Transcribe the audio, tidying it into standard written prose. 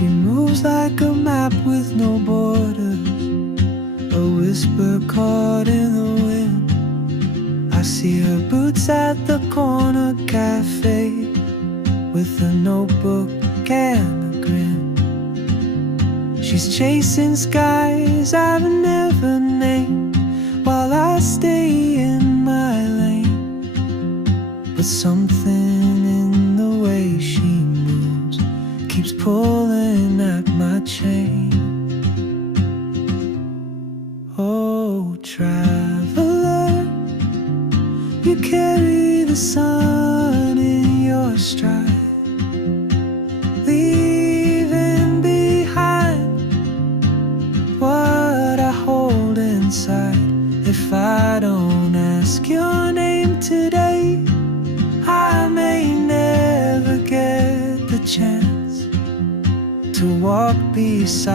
She moves like a map with no borders, a whisper caught in the wind. I see her boots at the corner cafe, with a notebook and a grin. She's chasing skies I've never named, while I stay in my lane. But something in the way she moves keeps pulling at my chain. Oh, traveler, you carry the sun in your stride, leaving behind what I hold inside. If I don't ask your name today, I may never get the chance to walk beside